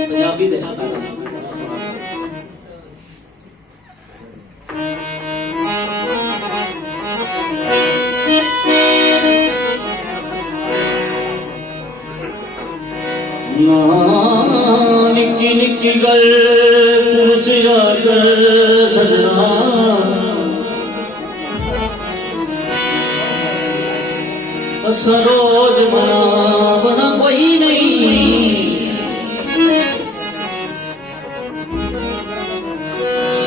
ਪੰਜਾਬੀ ਦੇ निक्की निक्की गल तुरसिया कर सजना सरोज मनावना कोई नहीं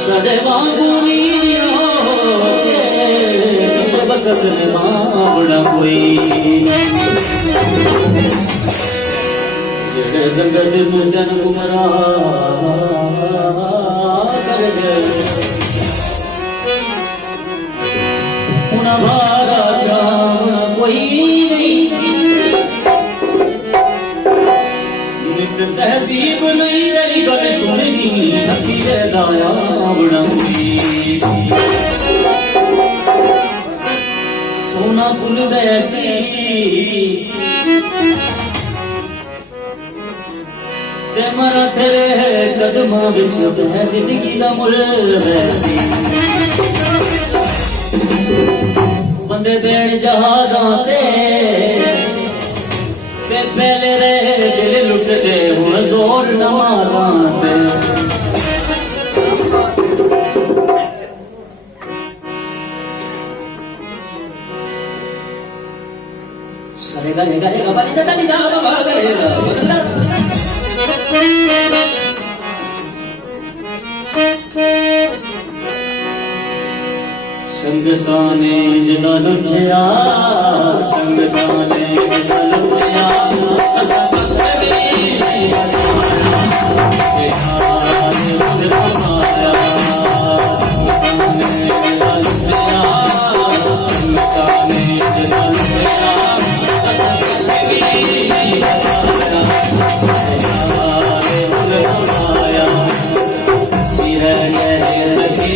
सड़े वांगू सबकत मावना कोई जेड़े संगत में जन्म गुमराह कर गए उन्हें भारा चावना कोई नहीं नित तहजीब नहीं तेरी गल सुननी नकी दाया बनाऊंगी सोना गुल वैसी ते मरा तेरे कदमां विच है जिंदगी दा मुल वैसी बंदे बैण जहाजां ते पहले रहे दिल लुट दे हुण जोर नमाज़ां ते सरेगा लेगा लेगा बनी दा दा बाबा करेगा संगताने जदा लुटिया संगताने जदा लुटिया असा बंदे से हाल मुझ पाया संगताने जदा लुटिया संगताने जदा लुटिया असा बंदे पाया सिर लगे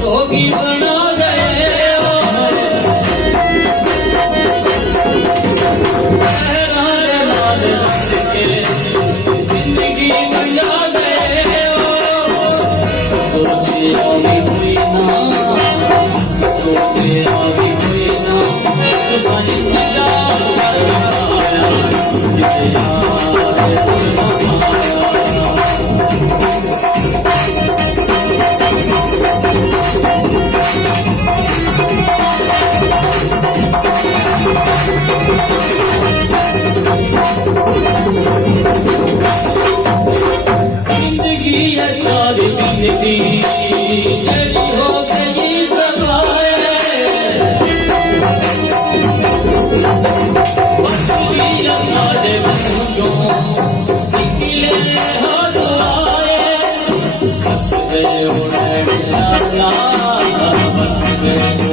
जोगी बना गए हो जिंदगी बना गए हो सोचे आगे कोई ना सोचे आगे कोई ना सानी सजा कर पाया जिसे याद जिंदगी अच्छा जिंदगी तेरी हो गई तबाह बसुई सादे बसुओं निकले हाथ आए बस गए उड़े बस गए